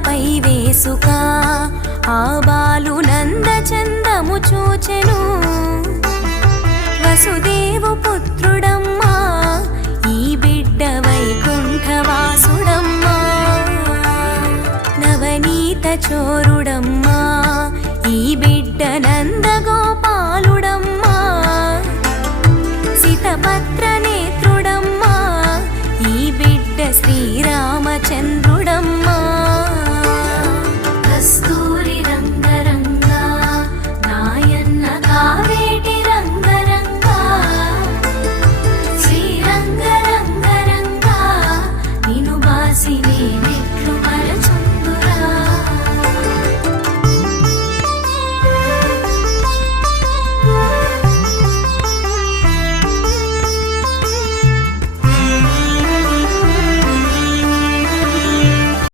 తలపై వేసుక ఆ బాలు నందచందము చూచెను. వసుదేవు పుత్రుడమ్మా ఈ బిడ్డ వైకుంఠవాసుడమ్మా, నవనీత చోరుడమ్మా